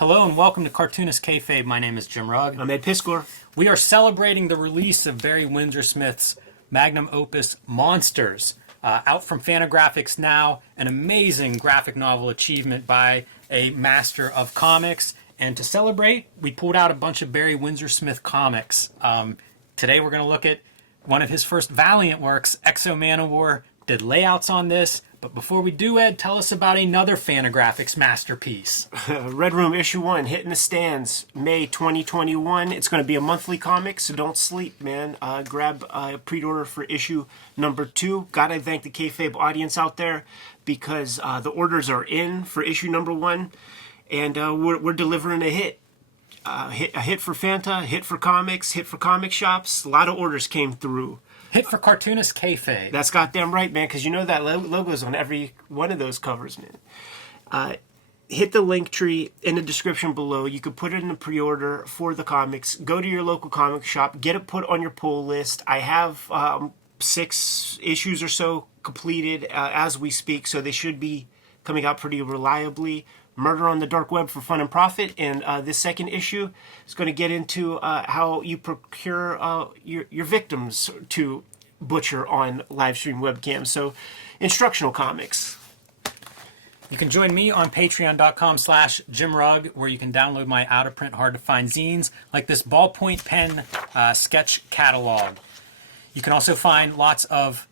Hello and welcome to Cartoonist Kayfabe. My name is Jim Rugg. I'm Ed Piskor. We are celebrating the release of Barry Windsor Smith's magnum opus, Monsters, out from Fantagraphics now, an amazing graphic novel achievement by a master of comics. And to celebrate, we pulled out a bunch of Barry Windsor Smith comics. Today we're going to look at one of his first Valiant works, ExO-Manowar. Did layouts on this. But before we do, Ed, tell us about another Fantagraphics masterpiece. Red Room Issue 1, hitting the stands, May 2021. It's going to be a monthly comic, so don't sleep, man. Grab a pre-order for issue number 2. Gotta thank the Kayfabe audience out there because the orders are in for issue number 1, and we're delivering a hit. A hit for Fanta, hit for comics, hit for comic shops. A lot of orders came through. Hit for Cartoonist Kayfabe. That's goddamn right, man, because you know that logo's on every one of those covers, man. Hit the link tree in the description below. You could put it in the pre-order for the comics. Go to your local comic shop. Get it put on your pull list. I have 6 issues or so completed as we speak, so they should be coming out pretty reliably. Murder on the Dark Web for Fun and Profit, and this second issue is going to get into how you procure your victims to butcher on live stream webcams. So, instructional comics. You can join me on patreon.com/JimRugg, where you can download my out-of-print, hard-to-find zines, like this ballpoint pen sketch catalog. You can also find lots of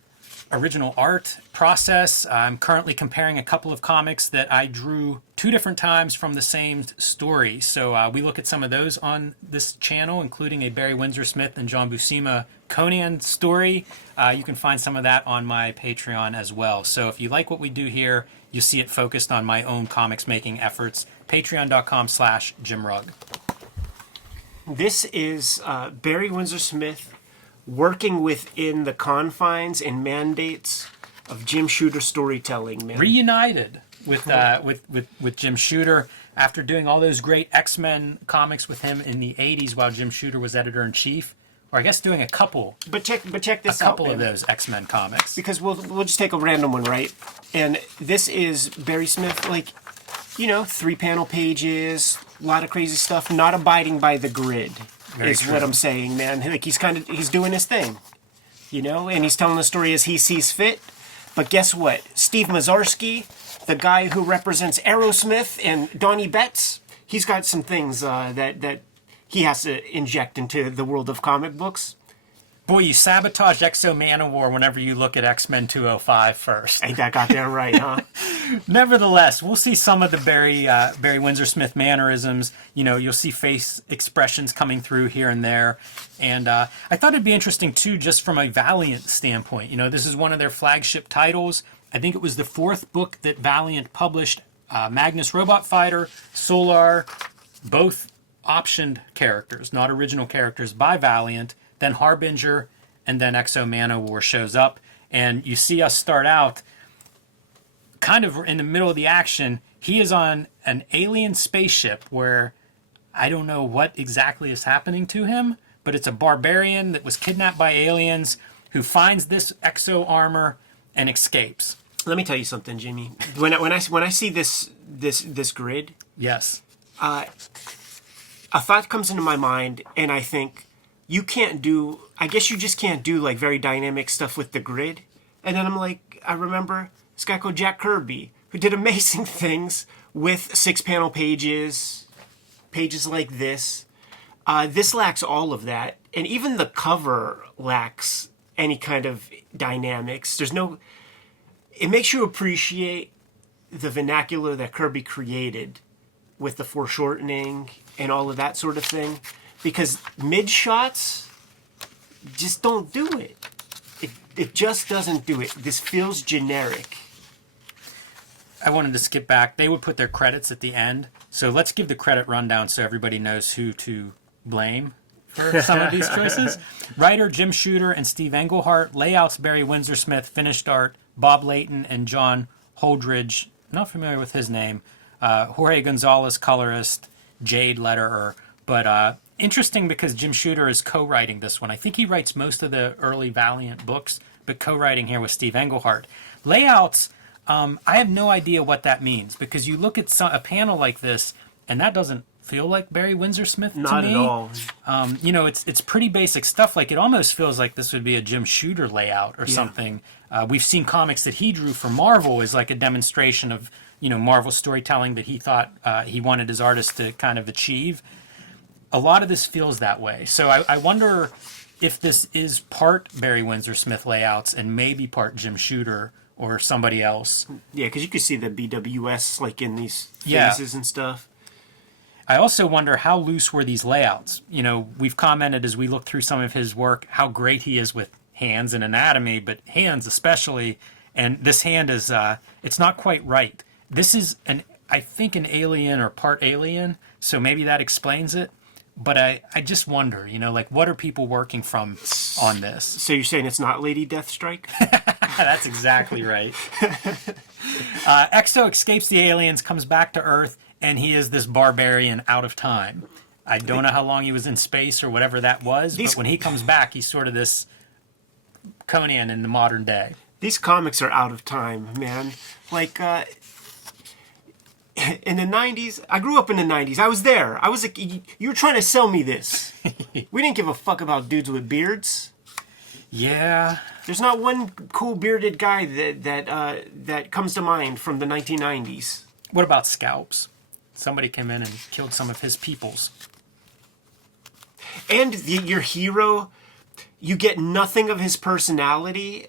original art process. I'm currently comparing a couple of comics that I drew 2 different times from the same story. So we look at some of those on this channel, including a Barry Windsor Smith and John Buscema Conan story. You can find some of that on my Patreon as well. So if you like what we do here, you see it focused on my own comics making efforts. Patreon.com/JimRugg. This is Barry Windsor Smith working within the confines and mandates of Jim Shooter storytelling, man. Reunited with Jim Shooter after doing all those great X-Men comics with him in the 80s while Jim Shooter was editor-in-chief. Or I guess doing a couple. But check this out, a couple of those X-Men comics. Because we'll just take a random one, right? And this is Barry Smith, 3-panel pages, a lot of crazy stuff, not abiding by the grid. Very is true. What I'm saying, man. Like he's doing his thing, and he's telling the story as he sees fit. But guess what? Steve Mazarsky, the guy who represents Aerosmith and Donnie Betts, he's got some things that he has to inject into the world of comic books. Boy, you sabotage ExO-Manowar whenever you look at X-Men 205 first. Ain't that goddamn right, huh? Nevertheless, we'll see some of the Barry Windsor Smith mannerisms. You'll see face expressions coming through here and there. And I thought it'd be interesting, too, just from a Valiant standpoint. This is one of their flagship titles. I think it was the 4th book that Valiant published. Magnus Robot Fighter, Solar, both optioned characters, not original characters by Valiant. Then Harbinger, and then ExO-Manowar shows up. And you see us start out kind of in the middle of the action. He is on an alien spaceship where I don't know what exactly is happening to him, but it's a barbarian that was kidnapped by aliens who finds this exo armor and escapes. Let me tell you something, Jimmy. When I see this grid, Yes. a thought comes into my mind, and I think, I guess you just can't do like very dynamic stuff with the grid. And then I remember this guy called Jack Kirby who did amazing things with 6-panel pages like this. This lacks all of that. And even the cover lacks any kind of dynamics. It makes you appreciate the vernacular that Kirby created with the foreshortening and all of that sort of thing. Because mid-shots just don't do it. It just doesn't do it. This feels generic. I wanted to skip back. They would put their credits at the end. So let's give the credit rundown so everybody knows who to blame for some of these choices. Writer Jim Shooter and Steve Englehart. Layouts Barry Windsor Smith. Finished art Bob Layton and John Holdridge. Not familiar with his name. Jorge Gonzalez, colorist. Jade, letterer. But interesting because Jim Shooter is co-writing this one. I think he writes most of the early Valiant books, but co-writing here with Steve Englehart. Layouts, I have no idea what that means because you look at a panel like this and that doesn't feel like Barry Windsor Smith to Not me. at all. You know, it's pretty basic stuff. Like, it almost feels like this would be a Jim Shooter layout or something. We've seen comics that he drew for Marvel as like a demonstration of, you know, Marvel storytelling that he thought he wanted his artist to kind of achieve. A lot of this feels that way. So I wonder if this is part Barry Windsor Smith layouts and maybe part Jim Shooter or somebody else. Yeah, because you could see the BWS like in these Yeah. faces and stuff. I also wonder how loose were these layouts. You know, we've commented as we look through some of his work how great he is with hands and anatomy, but hands especially. And this hand is, it's not quite right. This is, I think, an alien or part alien, so maybe that explains it. But I just wonder, you know, like, what are people working from on this? So you're saying it's not Lady Deathstrike? That's exactly right. EXO escapes the aliens, comes back to Earth, and he is this barbarian out of time. I don't know how long he was in space or whatever that was, but when he comes back, he's sort of this Conan in the modern day. These comics are out of time, man. Like, in the 90s, I grew up in the 90s. I was there. I was like, you were trying to sell me this. We didn't give a fuck about dudes with beards. Yeah. There's not one cool bearded guy that comes to mind from the 1990s. What about scalps? Somebody came in and killed some of his peoples. And your hero, you get nothing of his personality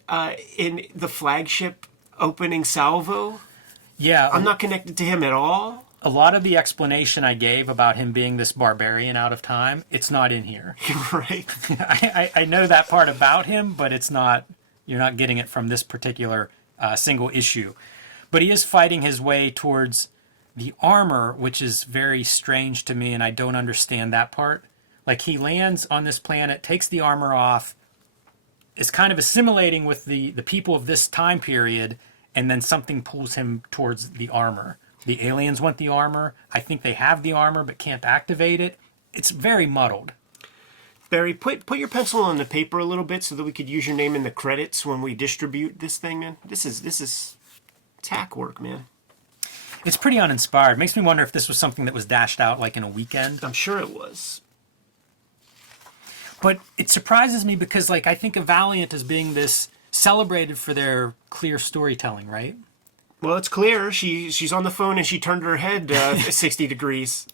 in the flagship opening salvo. Yeah. I'm not connected to him at all. A lot of the explanation I gave about him being this barbarian out of time, it's not in here. Right. I know that part about him, but it's not, you're not getting it from this particular single issue. But he is fighting his way towards the armor, which is very strange to me, and I don't understand that part. Like, he lands on this planet, takes the armor off, is kind of assimilating with the people of this time period, and then something pulls him towards the armor. The aliens want the armor. I think they have the armor but can't activate it. It's very muddled. Barry, put your pencil on the paper a little bit so that we could use your name in the credits when we distribute this thing, man. This is tack work, man. It's pretty uninspired. Makes me wonder if this was something that was dashed out like in a weekend. I'm sure it was. But it surprises me because, like, I think of Valiant as being this celebrated for their clear storytelling, right? Well, it's clear. She's on the phone and she turned her head 60 degrees.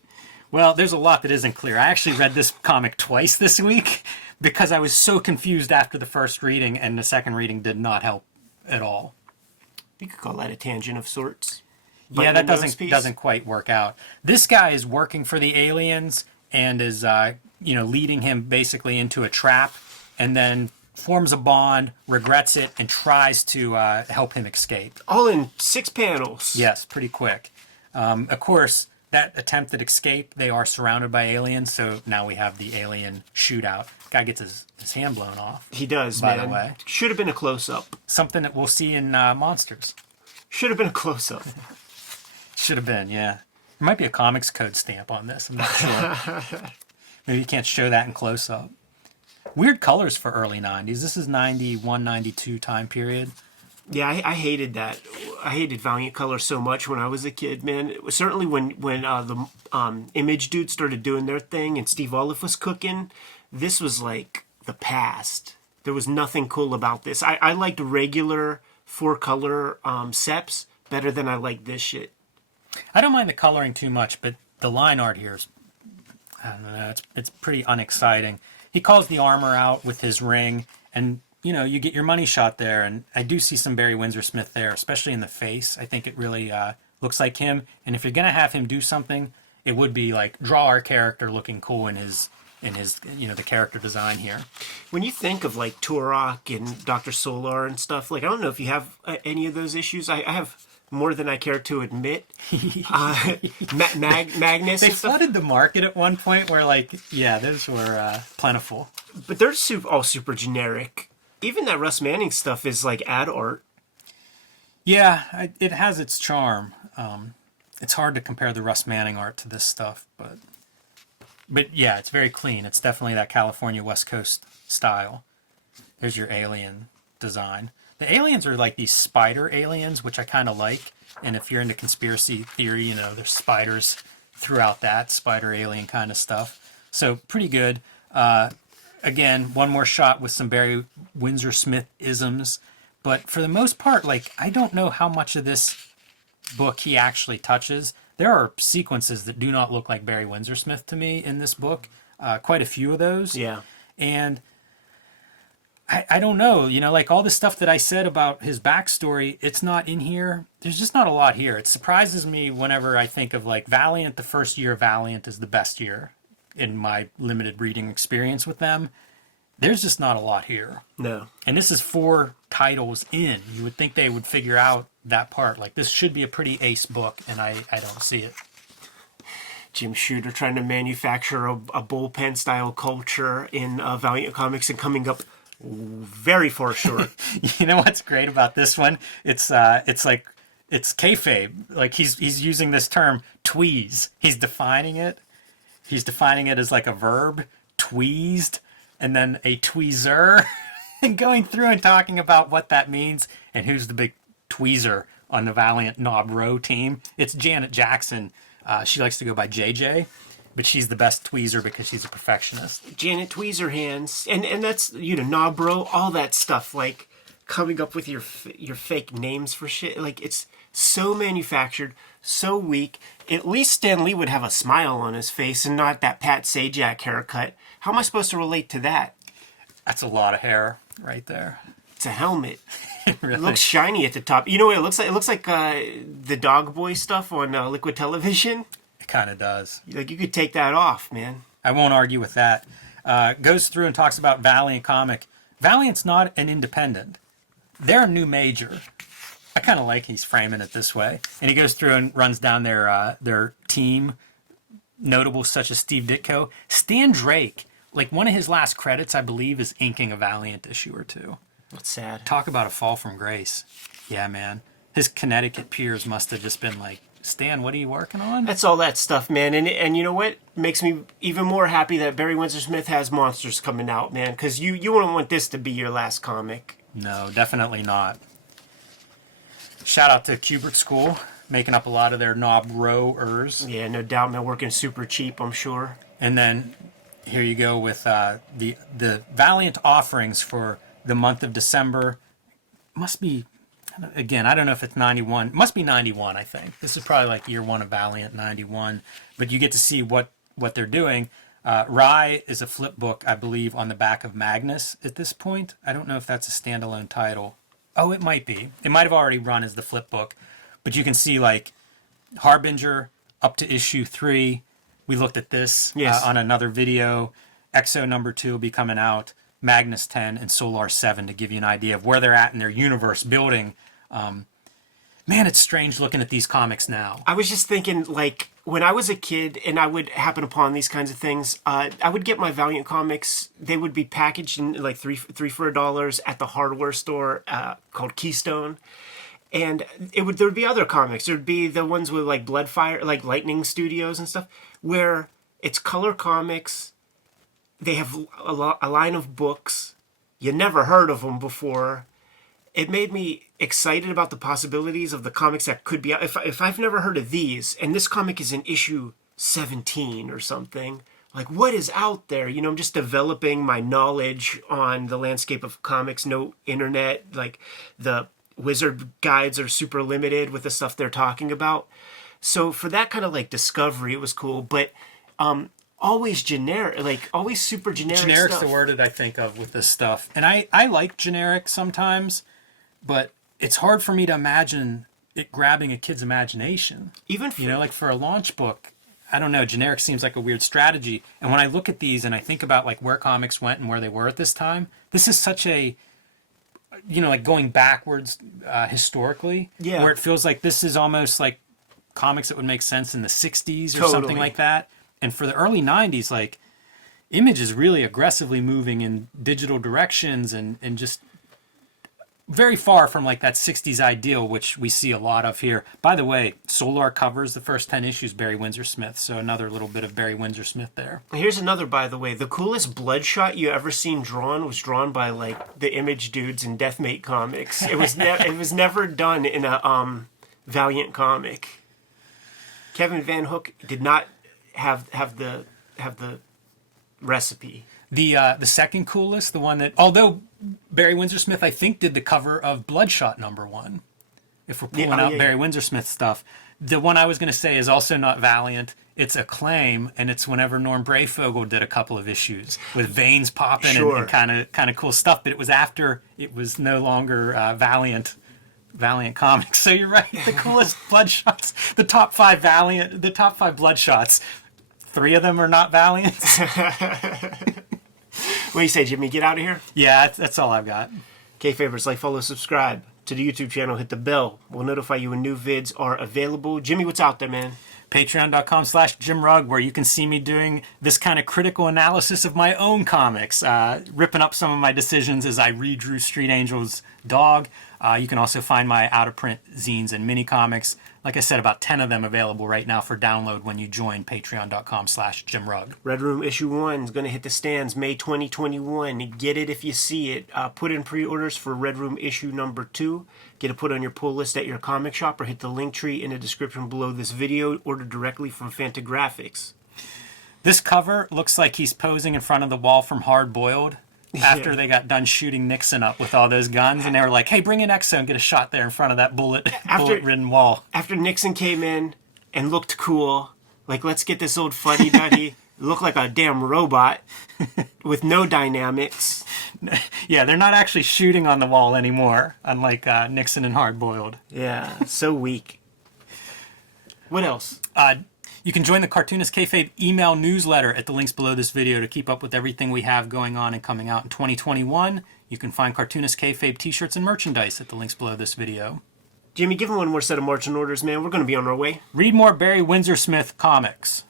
Well, there's a lot that isn't clear. I actually read this comic twice this week because I was so confused after the first reading, and the second reading did not help at all. You could call that a tangent of sorts. Yeah, that doesn't quite work out. This guy is working for the aliens and is leading him basically into a trap, and then forms a bond, regrets it, and tries to help him escape. All in 6 panels. Yes, pretty quick. Of course, that attempted escape, they are surrounded by aliens, so now we have the alien shootout. Guy gets his hand blown off. He does, by man. the way. Should have been a close-up. Something that we'll see in Monsters. Should have been a close-up. Should have been, yeah. There might be a comics code stamp on this, I'm not sure. Maybe you can't show that in close-up. Weird colors for early 90s. This is 91, 92 time period. Yeah, I hated that. I hated Valiant color so much when I was a kid, man. It was certainly when the Image dudes started doing their thing and Steve Olive was cooking, this was like the past. There was nothing cool about this. I liked regular 4-color seps better than I liked this shit. I don't mind the coloring too much, but the line art here is, I don't know, it's pretty unexciting. He calls the armor out with his ring, and you get your money shot there, and I do see some Barry Windsor Smith there, especially in the face. I think it really looks like him, and if you're going to have him do something, it would be like draw our character looking cool in his the character design here. When you think of like Turok and Dr. Solar and stuff, like I don't know if you have any of those issues. I have more than I care to admit. Magnus. They and stuff. flooded the market at one point where, those were plentiful. But they're all super generic. Even that Russ Manning stuff is like ad art. Yeah, it has its charm. It's hard to compare the Russ Manning art to this stuff, but yeah, it's very clean. It's definitely that California West Coast style. There's your alien design. The aliens are like these spider aliens, which I kind of like. And if you're into conspiracy theory, there's spiders throughout that spider alien kind of stuff. So pretty good. Again, one more shot with some Barry Windsor Smith isms, but for the most part, like, I don't know how much of this book he actually touches. There are sequences that do not look like Barry Windsor Smith to me in this book. Quite a few of those. Yeah. And I don't know, you know, like all the stuff that I said about his backstory, it's not in here. There's just not a lot here. It surprises me whenever I think of like Valiant. The first year of Valiant is the best year in my limited reading experience with them. There's just not a lot here. No. And this is 4 titles in. You would think they would figure out that part. Like, this should be a pretty ace book, and I don't see it. Jim Shooter trying to manufacture a bullpen-style culture in Valiant Comics and coming up very far short. You know what's great about this one? It's kayfabe. Like, he's using this term, tweeze. He's defining it. He's defining it as like a verb, tweezed, and then a tweezer, and going through and talking about what that means and who's the big tweezer on the Valiant Knob Row team. It's Janet Jackson. She likes to go by JJ, but she's the best tweezer because she's a perfectionist. Janet Tweezer hands, and that's, you know, Knobro, all that stuff, like coming up with your fake names for shit. Like, it's so manufactured, so weak. At least Stan Lee would have a smile on his face and not that Pat Sajak haircut. How am I supposed to relate to that? That's a lot of hair right there. It's a helmet. Really? It looks shiny at the top. You know what it looks like? It looks like the Dog Boy stuff on Liquid Television. It kind of does. Like, you could take that off, man. I won't argue with that. Goes through and talks about Valiant Comic. Valiant's not an independent. They're a new major. I kind of like he's framing it this way. And he goes through and runs down their team, notables such as Steve Ditko. Stan Drake, like one of his last credits, I believe, is inking a Valiant issue or 2. That's sad. Talk about a fall from grace. Yeah, man. His Connecticut peers must have just been like, Stan, what are you working on? That's all that stuff, man. And you know what? Makes me even more happy that Barry Windsor Smith has Monsters coming out, man. Because you wouldn't want this to be your last comic. No, definitely not. Shout out to Kubert School, making up a lot of their knob rowers. Yeah, no doubt, man. Working super cheap, I'm sure. And then here you go with the Valiant offerings for the month of December. Must be, again, I don't know if it's 91. Must be 91, I think. This is probably like year 1 of Valiant, 91. But you get to see what they're doing. Rye is a flip book, I believe, on the back of Magnus at this point. I don't know if that's a standalone title. Oh, it might be. It might have already run as the flip book. But you can see, like, Harbinger up to issue 3. We looked at this on another video. EXO number 2 will be coming out. Magnus 10 and Solar 7 to give you an idea of where they're at in their universe building. Man, it's strange looking at these comics now. I was just thinking, like, when I was a kid and I would happen upon these kinds of things, I would get my Valiant comics. They would be packaged in like three for $1 at the hardware store called Keystone. And there would be other comics. There'd be the ones with like Bloodfire, like Lightning Studios and stuff, where it's color comics. They have a line of books. You never heard of them before. It made me excited about the possibilities of the comics that could be out. If I've never heard of these, and this comic is in issue 17 or something, like, what is out there? You know, I'm just developing my knowledge on the landscape of comics. No internet. Like, the wizard guides are super limited with the stuff they're talking about. So for that kind of like discovery, it was cool. But always generic, like always super generic. Generic's stuff. the word that I think of with this stuff. And I like generic sometimes, but it's hard for me to imagine it grabbing a kid's imagination. Even for, you know, like for a launch book, I don't know, generic seems like a weird strategy. And when I look at these and I think about like where comics went and where they were at this time, this is such a, you know, like going backwards historically, where it feels like this is almost like comics that would make sense in the 60s or something like that. And for the early 90s, like, Image is really aggressively moving in digital directions and just very far from like that 60s ideal, which we see a lot of here. By the way, Solar covers the first 10 issues, Barry Windsor Smith. So another little bit of Barry Windsor Smith there. Here's another, by the way. The coolest Bloodshot you ever seen drawn was drawn by like the Image dudes in Deathmate comics. It was it was never done in a Valiant comic. Kevin Van Hook did not have the recipe. The second coolest, the one that, although Barry Windsor Smith, I think, did the cover of Bloodshot #1. If we're pulling out Barry Windsor Smith stuff, the one I was going to say is also not Valiant. It's Acclaim, and it's whenever Norm Brayfogle did a couple of issues with veins popping and kind of cool stuff. But it was after it was no longer Valiant Comics. So you're right. The coolest Bloodshots, the top 5 Bloodshots. 3 of them are not Valiant. What do you say, Jimmy? Get out of here? Yeah, that's all I've got. Kayfabers, like, follow, subscribe to the YouTube channel. Hit the bell. We'll notify you when new vids are available. Jimmy, what's out there, man? Patreon.com/JimRugg, where you can see me doing this kind of critical analysis of my own comics, ripping up some of my decisions as I redrew Street Angel's dog. You can also find my out-of-print zines and mini comics. Like I said, about 10 of them available right now for download when you join patreon.com/JimRugg. Red Room issue 1 is going to hit the stands May 2021. Get it if you see it. Put in pre-orders for Red Room issue number 2. Get it put on your pull list at your comic shop, or hit the link tree in the description below this video. Order directly from Fantagraphics. This cover looks like he's posing in front of the wall from Hard Boiled after they got done shooting Nixon up with all those guns, and they were like, hey, bring in EXO and get a shot there in front of that bullet-ridden wall. After Nixon came in and looked cool, like, let's get this old fuddy-duddy, look like a damn robot with no dynamics. Yeah, they're not actually shooting on the wall anymore, unlike Nixon and Hard Boiled. Yeah, so weak. What else? You can join the Cartoonist Kayfabe email newsletter at the links below this video to keep up with everything we have going on and coming out in 2021. You can find Cartoonist Kayfabe t-shirts and merchandise at the links below this video. Jimmy, give him one more set of marching orders, man. We're going to be on our way. Read more Barry Windsor Smith comics.